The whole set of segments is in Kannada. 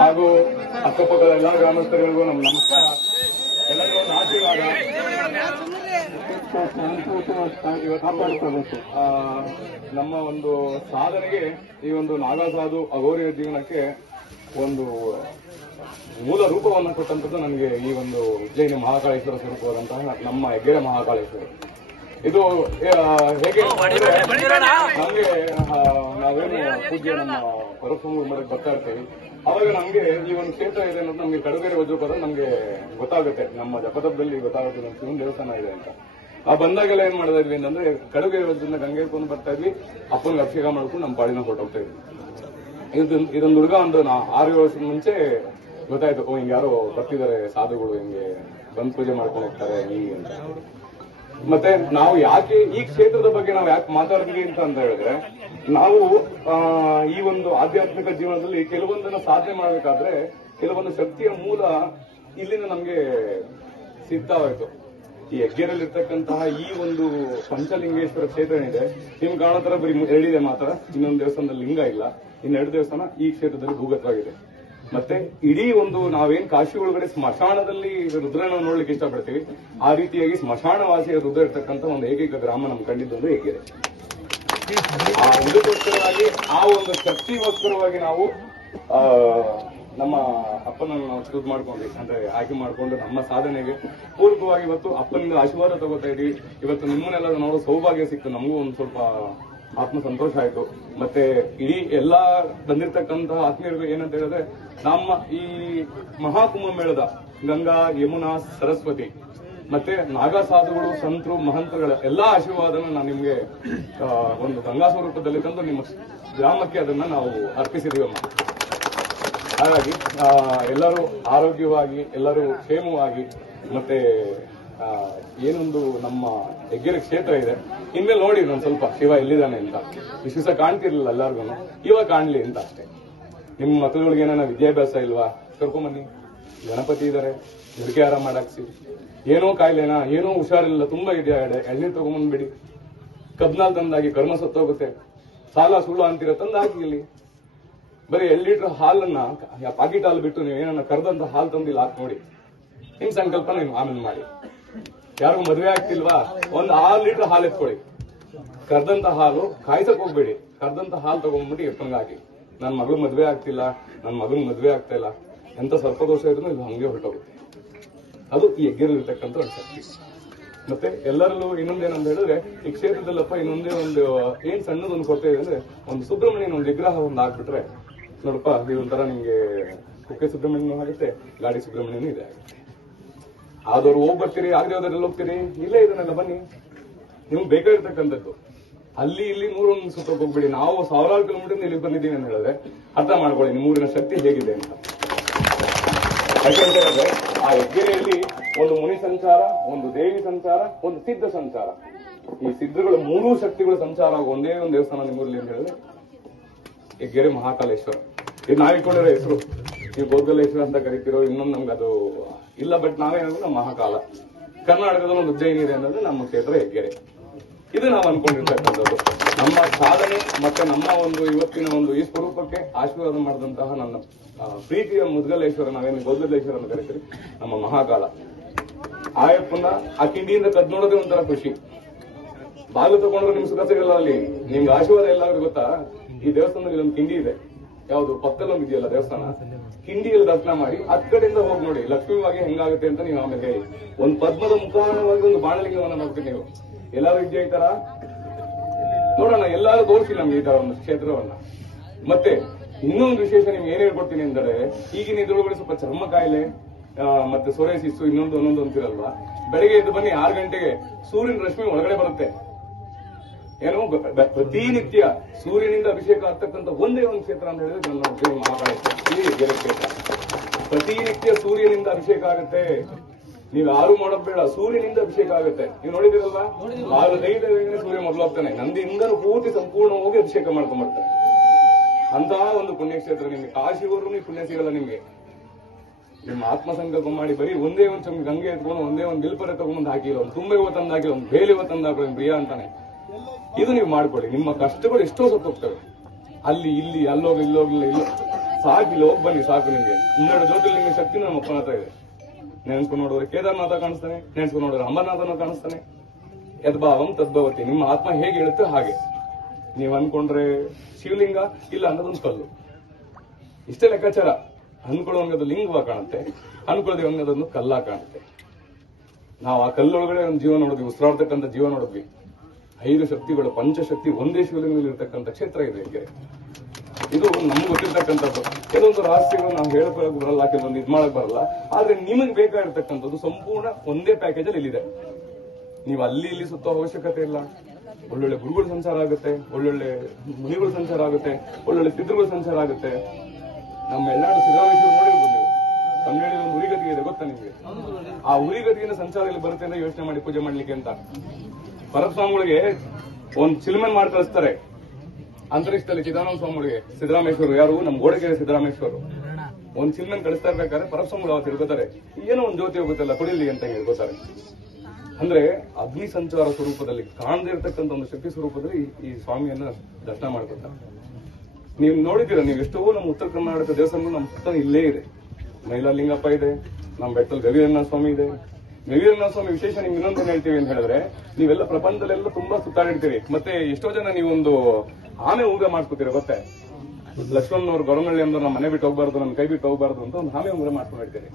ಹಾಗೂ ಅಕ್ಕಪಕ್ಕದ ಎಲ್ಲ ಗ್ರಾಮಸ್ಥರಿಗೂ ನಮ್ಮ ನಮಸ್ಕಾರ. ಎಲ್ಲರಿಗೂ ಒಂದು ಆಶೀರ್ವಾದ ನಮ್ಮ ಒಂದು ಸಾಧನೆಗೆ ಈ ಒಂದು ನಾಗಾಸಾಧು ಅಘೋರಿಯ ಜೀವನಕ್ಕೆ ಒಂದು ಮೂಲ ರೂಪವನ್ನು ಕೊಟ್ಟಂತದ್ದು ನನಗೆ ಈ ಒಂದು ಉಜ್ಜಯಿನಿ ಮಹಾಕಾಳೇಶ್ವರ ಸ್ವರೂಪವಾದಂತಹ ನಮ್ಮ ಹೆಗ್ಗೆರೆ ಮಹಾಕಾಳೇಶ್ವರ. ಇದು ಹೇಗೆ ನಮಗೆ ನಾವೇನು ಪೂಜೆ ನಮ್ಮ ಪರಸ್ವಾಮಿ ಮರಕ್ಕೆ ಬರ್ತಾ ಇರ್ತೀವಿ. ಅವಾಗ ನಮ್ಗೆ ಈ ಒಂದು ಕ್ಷೇತ್ರ ಇದೆ ಅನ್ನೋದು ನಮ್ಗೆ ಕಡುಗೆರೆ ವಜ್ರಪದ ನಮ್ಗೆ ಗೊತ್ತಾಗುತ್ತೆ. ನಮ್ಮ ಜಪದಬ್ಬಲ್ಲಿ ಗೊತ್ತಾಗುತ್ತೆ ನಮ್ಮ ಶಿವನ ದೇವಸ್ಥಾನ ಇದೆ ಅಂತ. ಆ ಬಂದಾಗೆಲ್ಲ ಏನ್ ಮಾಡ್ತಾ ಅಂತಂದ್ರೆ ಕಡುಗೆ ವಜ್ರದಿಂದ ಗಂಗೆ ಹಿಡ್ಕೊಂಡು ಬರ್ತಾ ಇದ್ವಿ. ಅಪ್ಪನಿಗೆ ಅಭಿಷೇಕ ಮಾಡ್ಕೊಂಡು ನಮ್ಮ ಪಾಡಿನ ಹೊರಟೋಗ್ತಾ ಇದ್ವಿ. ಇದು ಇದೊಂದು ಹುಡುಗ ಒಂದು ಆರು ಏಳು ವರ್ಷದ ಮುಂಚೆ ಗೊತ್ತಾಯ್ತು, ಓ ಹಿಂಗೆ ಯಾರೋ ಬರ್ತಿದ್ದಾರೆ, ಸಾಧುಗಳು ಹಿಂಗೆ ಬಂದ್ ಪೂಜೆ ಮಾಡ್ಕೊಂಡು ಹೋಗ್ತಾರೆ, ಹೀಗೆ ಅಂತ. ಮತ್ತೆ ನಾವು ಯಾಕೆ ಈ ಕ್ಷೇತ್ರದ ಬಗ್ಗೆ ನಾವು ಯಾಕೆ ಮಾತಾಡ್ತೀವಿ ಅಂತ ಅಂತ ಹೇಳಿದ್ರೆ, ನಾವು ಈ ಒಂದು ಆಧ್ಯಾತ್ಮಿಕ ಜೀವನದಲ್ಲಿ ಕೆಲವೊಂದನ್ನು ಸಾಧನೆ ಮಾಡಬೇಕಾದ್ರೆ, ಕೆಲವೊಂದು ಶಕ್ತಿಯ ಮೂಲ ಇಲ್ಲಿನ ನಮ್ಗೆ ಸಿಗ್ತಾ ಹೋಯ್ತು. ಈ ಹೆಗ್ಗೇರಲ್ಲಿ ಇರ್ತಕ್ಕಂತಹ ಈ ಒಂದು ಪಂಚಲಿಂಗೇಶ್ವರ ಕ್ಷೇತ್ರ ಏನಿದೆ, ನಿಮ್ ಕಾಣೋ ಬರೀ ಎರಡಿದೆ ಮಾತ್ರ, ಇನ್ನೊಂದು ದೇವಸ್ಥಾನದಲ್ಲಿ ಲಿಂಗ ಇಲ್ಲ ಇನ್ನೆರಡು ದೇವಸ್ಥಾನ ಈ ಕ್ಷೇತ್ರದಲ್ಲಿ ಭೂಗತವಾಗಿದೆ. ಮತ್ತೆ ಇಡೀ ಒಂದು ನಾವೇನ್ ಕಾಶಿ ಒಳಗಡೆ ಸ್ಮಶಾನದಲ್ಲಿ ರುದ್ರನ ನೋಡ್ಲಿಕ್ಕೆ ಇಷ್ಟಪಡ್ತೀವಿ, ಆ ರೀತಿಯಾಗಿ ಸ್ಮಶಾನವಾಸಿಯ ರುದ್ರ ಇರ್ತಕ್ಕಂಥ ಒಂದು ಏಕೈಕ ಗ್ರಾಮ ನಮ್ ಕಂಡಿದ್ದೊಂದು ಹೇಗಿದೆ ಆ ಇದಕ್ಕೋಸ್ಕರವಾಗಿ ಆ ಒಂದು ಶಕ್ತಿಗೋಸ್ಕರವಾಗಿ ನಾವು ನಮ್ಮ ಅಪ್ಪನನ್ನು ನಾವು ಚೂಸ್ ಮಾಡ್ಕೊಂಡ್ವಿ. ಅಂದ್ರೆ ಆಯ್ಕೆ ಮಾಡ್ಕೊಂಡು ನಮ್ಮ ಸಾಧನೆಗೆ ಪೂರ್ವಕವಾಗಿ ಇವತ್ತು ಅಪ್ಪನಿಂದ ಆಶೀರ್ವಾದ ತಗೋತಾ ಇದೀವಿ. ಇವತ್ತು ನಿಮ್ಮನ್ನೆಲ್ಲ ನೋಡೋ ಸೌಭಾಗ್ಯ ಸಿಕ್ತು. ನಮಗೂ ಒಂದು ಸ್ವಲ್ಪ ಆತ್ಮ ಸಂತೋಷ ಆಯ್ತು. ಮತ್ತೆ ಇಡೀ ಎಲ್ಲಾ ಬಂದಿರತಕ್ಕಂತಹ ಆತ್ಮೀಯರು ಏನಂತ ಹೇಳಿದ್ರೆ, ನಮ್ಮ ಈ ಮಹಾಕುಂಭ ಮೇಳದ ಗಂಗಾ, ಯಮುನಾ, ಸರಸ್ವತಿ, ಮತ್ತೆ ನಾಗ ಸಾಧುಗಳು ಸಂತರು ಮಹಂತಗಳ ಎಲ್ಲಾ ಆಶೀರ್ವಾದನ ನಾನು ನಿಮ್ಗೆ ಒಂದು ಗಂಗಾ ಸ್ವರೂಪದಲ್ಲಿ ತಂದು ನಿಮ್ಮ ಗ್ರಾಮಕ್ಕೆ ಅದನ್ನ ನಾವು ಅರ್ಪಿಸಿದೀವಮ್ಮ ಹಾಗಾಗಿ ಎಲ್ಲರೂ ಆರೋಗ್ಯವಾಗಿ, ಎಲ್ಲರೂ ಕ್ಷೇಮವಾಗಿ, ಮತ್ತೆ ಏನೊಂದು ನಮ್ಮ ಹೆಗ್ಗೆರೆ ಕ್ಷೇತ್ರ ಇದೆ. ಇನ್ಮೇಲೆ ನೋಡಿ ನಾನು ಸ್ವಲ್ಪ ಶಿವ ಎಲ್ಲಿದ್ದಾನೆ ಅಂತ. ವಿಶ್ವಾಸ ಕಾಣ್ತಿರ್ಲಿಲ್ಲ ಎಲ್ಲರಿಗೂ ಇವಾಗ ಕಾಣ್ಲಿ ಅಂತ ಅಷ್ಟೇ. ನಿಮ್ಮ ಮಕ್ಕಳುಗಳಿಗೆ ಏನಾರ ವಿದ್ಯಾಭ್ಯಾಸ ಇಲ್ವಾ? ಕರ್ಕೊಂಬನ್ನಿ. ಗಣಪತಿ ಗಿಡಕೆ ಆರಾಮ ಮಾಡಾಕ್ಸಿ. ಏನೋ ಕಾಯಿಲೆನಾ? ಏನೋ ಹುಷಾರಿಲ್ಲ. ತುಂಬಾ ಇದೆಯಾ ಎಳ್ನೀರು ತಗೊಂಬಂದ್ಬಿಡಿ. ಕಬ್ನಾಲ್ ತಂದಾಗಿ ಕರ್ಮ ಸತ್ತೋಗುತ್ತೆ. ಸಾಲ ಸುಳ್ಳು ಅಂತೀರ, ತಂದು ಹಾಕಿ ಇಲ್ಲಿ. ಬರೀ ಎರಡು ಲೀಟರ್ ಹಾಲನ್ನ ಪಾಕಿಟ್ ಹಾಲು ಬಿಟ್ಟು ನೀವು ಏನನ್ನ ಕರೆದಂತ ಹಾಲು ತಂದಿಲ್ಲ, ಹಾಕಿ ನೋಡಿ. ನಿಮ್ ಸಂಕಲ್ಪ ನೀವು ಆಮೇಲೆ ಮಾಡಿ. ಯಾರಿಗೂ ಮದುವೆ ಆಗ್ತಿಲ್ವಾ? ಒಂದು ಆರು ಲೀಟರ್ ಹಾಲು ಎತ್ಕೊಳ್ಳಿ. ಕರ್ದಂತ ಹಾಲು ಕಾಯ್ಸಕ್ ಹೋಗ್ಬೇಡಿ. ಕರ್ದಂತ ಹಾಲು ತಗೊಂಡ್ಬಿಟ್ಟು ಎಪ್ಪಂಗ ಹಾಕಿ ನನ್ನ ಮಗಳು ಮದ್ವೆ ಆಗ್ತಿಲ್ಲ ನನ್ನ ಮಗನ್ ಮದ್ವೆ ಆಗ್ತಾ ಇಲ್ಲ. ಎಂತ ದೋಷ ಇದ್ರು ಇದು ಹಂಗೆ ಹೊರಟೋಗುತ್ತೆ. ಅದು ಈ ಎಗ್ಗಿರಲಿರ್ತಕ್ಕಂಥ ಒಂದು ಶಕ್ತಿ. ಮತ್ತೆ ಎಲ್ಲರಲ್ಲೂ ಇನ್ನೊಂದೇನಂತ ಹೇಳಿದ್ರೆ, ಈ ಕ್ಷೇತ್ರದಲ್ಲಪ್ಪ ಇನ್ನೊಂದೇ ಒಂದು, ಏನ್ ಸಣ್ಣದೊಂದು ಕೊರತೆ ಇದೆ ಅಂದ್ರೆ, ಒಂದು ಸುಬ್ರಹ್ಮಣ್ಯನ ಒಂದು ವಿಗ್ರಹ ಒಂದು ಹಾಕ್ಬಿಟ್ರೆ, ನೋಡಪ್ಪ ಇದು ಒಂಥರ ನಿಮ್ಗೆ ಕುಕ್ಕೆ ಸುಬ್ರಹ್ಮಣ್ಯನೂ ಆಗುತ್ತೆ, ಗಾಡಿ ಸುಬ್ರಹ್ಮಣ್ಯನೂ ಇದೆ. ಆದವ್ರು ಹೋಗಿ ಬರ್ತೀರಿ ಆಗದೆ ಹೋದ್ರೆಲ್ಲ ಹೋಗ್ತೀರಿ. ಇಲ್ಲೇ ಇದನ್ನೆಲ್ಲ ಬನ್ನಿ. ನಿಮ್ಗೆ ಬೇಕಾಗಿರ್ತಕ್ಕಂಥದ್ದು. ಅಲ್ಲಿ ಇಲ್ಲಿ ನೂರೊಂದು ಸುತ್ತ ಹೋಗ್ಬಿಡಿ. ನಾವು ಸಾವಿರಾರು ಕಿಲೋಮೀಟರ್ ಇಲ್ಲಿ ಬಂದಿದ್ದೀವಿ ಅಂತ ಹೇಳಿದ್ರೆ ಅರ್ಥ ಮಾಡ್ಕೊಳ್ಳಿ, ನಿಮ್ಮ ಊರಿನ ಶಕ್ತಿ ಹೇಗಿದೆ ಅಂತ. ಯಾಕೆಂತ ಹೇಳಿದ್ರೆ ಆ ಹೆಗ್ಗೆರೆಯಲ್ಲಿ ಒಂದು ಮುನಿ ಸಂಚಾರ, ಒಂದು ದೇವಿ ಸಂಚಾರ, ಒಂದು ಸಿದ್ಧ ಸಂಚಾರ. ಈ ಸಿದ್ಧಗಳ ಮೂರೂ ಶಕ್ತಿಗಳ ಸಂಚಾರ ಒಂದೇ ಒಂದು ದೇವಸ್ಥಾನ ನಿಮ್ಮೂರಲ್ಲಿ ಅಂತ ಹೇಳಿದ್ರೆ ಹೆಗ್ಗೆರೆ ಮಹಾಕಾಲೇಶ್ವರ. ಇದು ನಾವಿಕೊಂಡಿರೋ ಹೆಸರು. ನೀವು ಗೋದಲೇಶ್ವರ ಅಂತ ಕರಿತಿರೋ, ಇನ್ನೊಂದು ನಮ್ಗೆ ಅದು ಇಲ್ಲ ಬಟ್ ನಾವೇನಾದ್ರು ನಮ್ಮ ಮಹಾಕಾಲ. ಕರ್ನಾಟಕದ ಒಂದು ಉಜ್ಜಯಿನಿ ಇದೆ ಅನ್ನೋದು ನಮ್ಮ ಕ್ಷೇತ್ರ ಹೆಗ್ಗೆರೆ. ಇದು ನಾವು ಅನ್ಕೊಂಡಿರ್ತಕ್ಕಂಥದ್ದು. ನಮ್ಮ ಸಾಧನೆ ಮತ್ತೆ ನಮ್ಮ ಒಂದು ಇವತ್ತಿನ ಒಂದು ಈ ಸ್ವರೂಪಕ್ಕೆ ಆಶೀರ್ವಾದ ಮಾಡಿದಂತಹ ನನ್ನ ಪ್ರೀತಿಯ ಮುದ್ಗಲೇಶ್ವರ, ನಾವೇನು ಗೋದಲೇಶ್ವರ ಅಂತ ಕರಿತೀರಿ? ನಮ್ಮ ಮಹಾಕಾಲ. ಆಯಪ್ಪನ ಆ ಕಿಂಡಿಯಿಂದ ಕದ್ ನೋಡೋದೇ ಒಂಥರ ಖುಷಿ. ಬಾಗಿಲು ತಗೊಂಡ್ರೆ ನಿಮ್ ಸುಖ ಸಿಗಲ್ಲ ಅಲ್ಲಿ. ನಿಮ್ಗೆ ಆಶೀರ್ವಾದ ಎಲ್ಲಾದ್ರೂ ಗೊತ್ತಾ? ಈ ದೇವಸ್ಥಾನದಲ್ಲಿ ಒಂದು ಕಿಂಡಿ ಇದೆ. ಯಾವುದು ಪತ್ತಲಂ ಇದೆಯಲ್ಲ ದೇವಸ್ಥಾನ? ಕಿಂಡಿಯಲ್ಲಿ ದರ್ಶನ ಮಾಡಿ ಹತ್ ಕಡೆಯಿಂದ ಹೋಗಿ ನೋಡಿ, ಲಕ್ಷ್ಮೀವಾಗಿ ಹೆಂಗಾಗುತ್ತೆ ಅಂತ ನೀವು ಆಮೇಲೆ ಹೇಳಿ ಒಂದು ಪದ್ಮದ ಮುಖಾನವಾಗಿ ಒಂದು ಬಾಣಲಿಂಗವನ್ನ ನೋಡ್ತೀನಿ ನೀವು. ಎಲ್ಲಾರು ಇದೆಯಾ ಈ ತರ? ನೋಡೋಣ, ಎಲ್ಲಾರು ತೋರಿಸಿ ನಮ್ಗೆ ಈ ತರ ಒಂದು ಕ್ಷೇತ್ರವನ್ನ. ಮತ್ತೆ, ಇನ್ನೊಂದು ವಿಶೇಷ ನಿಮ್ಗೆ ಏನ್ ಹೇಳ್ಕೊಡ್ತೀನಿ ಅಂದ್ರೆ, ಈಗಿನ ಇದ್ರೊಳಗಡೆ ಸ್ವಲ್ಪ ಚರ್ಮ ಕಾಯಿಲೆ ಮತ್ತೆ ಸೊರೆಸಿಸ್ಸು ಇನ್ನೊಂದು, ಒಂದೊಂದು ಅಂತಿರಲ್ವಾ? ಬೆಳಗ್ಗೆ ಎದ್ದು ಬನ್ನಿ, ಆರು ಗಂಟೆಗೆ ಸೂರ್ಯನ ರಶ್ಮಿ ಒಳಗಡೆ ಬರುತ್ತೆ. ಏನು ಪ್ರತಿನಿತ್ಯ ಸೂರ್ಯನಿಂದ ಅಭಿಷೇಕ ಆಗ್ತಕ್ಕಂಥ ಒಂದೇ ಒಂದು ಕ್ಷೇತ್ರ ಅಂತ ಹೇಳಿದ್ರೆ ನನ್ನ ಉದ್ಯೋಗ ಮಹಾಕಾಳೇಶ್ವರ ಕ್ಷೇತ್ರ. ಪ್ರತಿನಿತ್ಯ ಸೂರ್ಯನಿಂದ ಅಭಿಷೇಕ ಆಗುತ್ತೆ. ನೀವು ಯಾರು ಮಾಡೋದ್ ಬೇಡ ಸೂರ್ಯನಿಂದ ಅಭಿಷೇಕ ಆಗುತ್ತೆ. ನೀವು ನೋಡಿದಿರಲ್ವಾ ಆರು ಸೂರ್ಯ ಮೊದಲು ಹೋಗ್ತಾನೆ. ನಂದಿಯಿಂದಲೂ ಪೂರ್ತಿ ಸಂಪೂರ್ಣ ಹೋಗಿ ಅಭಿಷೇಕ ಮಾಡ್ಕೊಂಡ್ಬರ್ತಾರೆ ಅಂತ ಒಂದು ಪುಣ್ಯಕ್ಷೇತ್ರ ನಿಮ್ಗೆ. ಕಾಶಿವರೆಗೂ ಪುಣ್ಯ ಸಿಗಲ್ಲ ನಿಮ್ಗೆ. ನಿಮ್ಮ ಆತ್ಮ ಸಂಕಲ್ಪ ಮಾಡಿ ಬರೀ ಒಂದೇ ಒಂದು ಗಂಗೆ ಎತ್ಕೊಂಡು ಒಂದೇ ಒಂದು ಬಿಲ್ಪರೆ ತಗೊಂಡ್ ಹಾಕಿಲ್ಲ ಒಂದು ತುಂಬ ತಂದು ಹಾಕಿಲ್ಲ ಒಂದು ಬೇಲಿ ತಂದು ಹಾಕಿಲ್ಲ ಪ್ರಿಯ ಅಂತಾನೆ. ಇದು ನೀವು ಮಾಡ್ಕೊಳ್ಳಿ. ನಿಮ್ಮ ಕಷ್ಟಗಳು ಎಷ್ಟೋ ಸತ್ತು ಹೋಗ್ತವೆ. ಅಲ್ಲಿ, ಇಲ್ಲಿ, ಅಲ್ಲೋಗಿ ಇಲ್ಲೋಗಿಲ್ಲ ಇಲ್ಲ ಸಾಕಿಲ್ಲ, ಹೋಗಿ ಬನ್ನಿ, ಸಾಕು ನಿಮಗೆ. ಇನ್ನೆರಡು ಜ್ಯೋತಿರ್ಲಿಂಗ ಶಕ್ತಿ ನಮ್ಮ ಅಪ್ಪನ ಹತ್ರ ಇದೆ. ನೆನೆಸ್ಕೊಂಡು ನೋಡಿದ್ರೆ ಕೇದಾರನಾಥ ಕಾಣಿಸ್ತಾನೆ ನೆನೆಸ್ಕೊಂಡು ನೋಡಿದ್ರೆ ಅಮರನಾಥನ ಕಾಣಿಸ್ತಾನೆ. ಯದ್ಭಾವಂ ತದ್ಭವತಿ. ನಿಮ್ಮ ಆತ್ಮ ಹೇಗೆ ಹೇಳುತ್ತೆ ಹಾಗೆ. ನೀವು ಅನ್ಕೊಂಡ್ರೆ ಶಿವಲಿಂಗ ಇಲ್ಲ ಅನ್ನೋದೊಂದು ಕಲ್ಲು. ಇಷ್ಟೇ ಲೆಕ್ಕಾಚಾರ. ಅನ್ಕೊಳ್ಳೋಂಗದು ಲಿಂಗವ ಕಾಣುತ್ತೆ. ಅನ್ಕೊಳ್ಳದೆ ಅದೊಂದು ಕಲ್ಲ ಕಾಣುತ್ತೆ. ನಾವು ಆ ಕಲ್ಲೊಳಗಡೆ ಒಂದು ಜೀವನ ನೋಡಿದ್ವಿ, ಉಸಿರಾಡ್ತಕ್ಕಂಥ ಜೀವನ ನೋಡಿದ್ವಿ. ಐದು ಶಕ್ತಿಗಳು, ಪಂಚಶಕ್ತಿ ಒಂದೇ ಶಿವಲಿಂಗದಲ್ಲಿ ಇರತಕ್ಕಂಥ ಕ್ಷೇತ್ರ ಇದೆ ಹೀಗೆ. ಇದು ನಮ್ಗೆ ಗೊತ್ತಿರ್ತಕ್ಕಂಥದ್ದು. ಕೆಲವೊಂದು ರಹಸ್ಯಗಳು ನಾವು ಹೇಳ್ಕೊಳಕ್ ಬರಲ್ಲ, ಕೆಲವೊಂದು ಇದು ಮಾಡಕ್ ಬರಲ್ಲ. ಆದ್ರೆ ನಿಮಗೆ ಬೇಕಾಗಿರ್ತಕ್ಕಂಥದ್ದು ಸಂಪೂರ್ಣ ಒಂದೇ ಪ್ಯಾಕೇಜ್ ಅಲ್ಲಿ ಇಲ್ಲಿದೆ. ನೀವು ಅಲ್ಲಿ ಇಲ್ಲಿ ಸುತ್ತೋ ಅವಶ್ಯಕತೆ ಇಲ್ಲ. ಒಳ್ಳೊಳ್ಳೆ ಗುರುಗಳ ಸಂಚಾರ ಆಗುತ್ತೆ, ಒಳ್ಳೊಳ್ಳೆ ಮುನಿಗಳ ಸಂಚಾರ ಆಗುತ್ತೆ, ಒಳ್ಳೊಳ್ಳೆ ಸಿದ್ಧರುಗಳ ಸಂಚಾರ ಆಗುತ್ತೆ. ನಮ್ಮ ಎಲ್ಲಾರು ಸಿದ್ದರಾಮೇಶ್ವರ ನೋಡಿರ್ಬೋದು ನೀವು. ಕನ್ನಡಿ ಒಂದು ಉರಿಗದಿಗೆ ಇದೆ, ಗೊತ್ತಾ ನಿಮಗೆ? ಆ ಉರಿಗತಿಯಿಂದ ಸಂಚಾರ ಇಲ್ಲಿ ಬರುತ್ತೆ ಅಂತ ಯೋಚನೆ ಮಾಡಿ ಪೂಜೆ ಮಾಡ್ಲಿಕ್ಕೆ ಅಂತ. ಭರತ್ ಒಂದು ಚಿಲ್ಮನ್ ಮಾಡಿ ಕಳಿಸ್ತಾರೆ. ಅಂತರಿಕ್ಷದಲ್ಲಿ ಚಿದಾನಂದ ಸ್ವಾಮಿಗಳಿಗೆ ಸಿದ್ದರಾಮೇಶ್ವರ ಯಾರು? ನಮ್ಮ ಗೋಡೆಗೆ ಸಿದ್ದರಾಮೇಶ್ವರು ಒಂದು ಚಿಲ್ಮನ್ ಕಳಿಸ್ತಾ ಇರ್ಬೇಕಾದ್ರೆ ಪರಸ್ವಾಮಿಗಳು ಅವತ್ತು ತಿಳ್ಕೊತಾರೆ ಏನೋ ಒಂದು ಜ್ಯೋತಿ ಹೋಗುತ್ತಲ್ಲ, ಕುಡಿಲಿ ಅಂತ ಹೇಳ್ಕೋತಾರೆ ಅಂದ್ರೆ ಅಗ್ನಿ ಸಂಚಾರ ಸ್ವರೂಪದಲ್ಲಿ, ಕಾಣದೇ ಇರತಕ್ಕಂತ ಒಂದು ಶಕ್ತಿ ಸ್ವರೂಪದಲ್ಲಿ ಈ- ಈ ಸ್ವಾಮಿಯನ್ನ ದರ್ಶನ ಮಾಡ್ಕೊತಾರೆ. ನೀವು ನೋಡಿದ್ದೀರಾ, ನೀವು ಎಷ್ಟೋ ನಮ್ಮ ಉತ್ತರ ಕರ್ನಾಟಕ ದೇವಸ್ಥಾನಗಳು ನಮ್ಮ ಸುತ್ತ ಇಲ್ಲೇ ಇದೆ. ಮೈಲಾಲಿಂಗಪ್ಪ ಇದೆ, ನಮ್ಮ ಬೆಟ್ಟಲ್ ಗವಿರಣ್ಣ ಸ್ವಾಮಿ ಇದೆ. ಗವಿರಣ್ಣ ಸ್ವಾಮಿ ವಿಶೇಷ ನಿಮ್ಗೆ ಇನ್ನೊಂದು ಹೇಳ್ತೀವಿ ಅಂತ ಹೇಳಿದ್ರೆ, ನೀವೆಲ್ಲ ಪ್ರಪಂಚದಲ್ಲೆಲ್ಲ ತುಂಬಾ ಸುತ್ತಾಡಿರ್ತೀರಿ ಮತ್ತೆ ಎಷ್ಟೋ ಜನ ನೀವೊಂದು ಆಮೆ ಊಗ ಮಾಡ್ಕೊತೀರಿ ಗೊತ್ತೇ? ಲಕ್ಷ್ಮಣನವ್ರು ಗೊರನಹಳ್ಳಿ ಅಂದ್ರೆ ನಮ್ಮ ಮನೆ ಬಿಟ್ಟು ಹೋಗ್ಬಾರ್ದು ನನ್ನ ಕೈ ಬಿಟ್ಟು ಹೋಗ್ಬಾರ್ದು ಅಂತ ಒಂದು ಆಮೆ ಉಂಗ್ರ ಮಾಡ್ಕೊಂಡಿರ್ತೀರಿ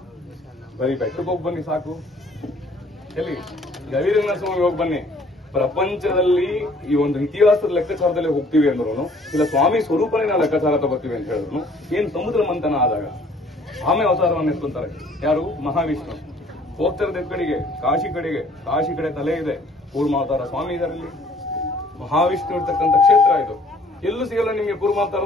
ಬರೀ ಬೆಟ್ಟಕ್ಕೆ ಹೋಗಿ ಬನ್ನಿ ಸಾಕು. ಎಲ್ಲಿ? ಗವಿರಂಗ ಸ್ವಾಮಿ ಹೋಗಿ ಬನ್ನಿ. ಪ್ರಪಂಚದಲ್ಲಿ ಈ ಒಂದು ಇತಿಹಾಸದ ಲೆಕ್ಕಾಚಾರದಲ್ಲಿ ಹೋಗ್ತೀವಿ ಅಂದ್ರು ಇಲ್ಲ ಸ್ವಾಮಿ ಸ್ವರೂಪನೇ ನಾವು ಲೆಕ್ಕಾಚಾರ ತಗೋತೀವಿ ಅಂತ ಹೇಳಿದ್ರು ಏನ್ ಸಮುದ್ರ ಮಂಥನ ಆದಾಗ? ಆಮೆ ಅವತಾರವನ್ನು ಎತ್ಕೊಂತಾರೆ. ಯಾರು? ಮಹಾವಿಷ್ಣು. ಹೋಗ್ತಿರೋದ್ ಕಡೆಗೆ ಕಾಶಿ ಕಡೆಗೆ, ಕಾಶಿ ಕಡೆ ತಲೆ ಇದೆ. ಕೂರ್ಮಾವತಾರ ಸ್ವಾಮಿ ಇದರಲ್ಲಿ. ಮಹಾವಿಷ್ಣು ಇರ್ತಕ್ಕಂಥ ಕ್ಷೇತ್ರ ಇದು. ಎಲ್ಲೂ ಸಿಗಲ್ಲ ನಿಮಗೆ ಕೂರ್ಮಾವತಾರ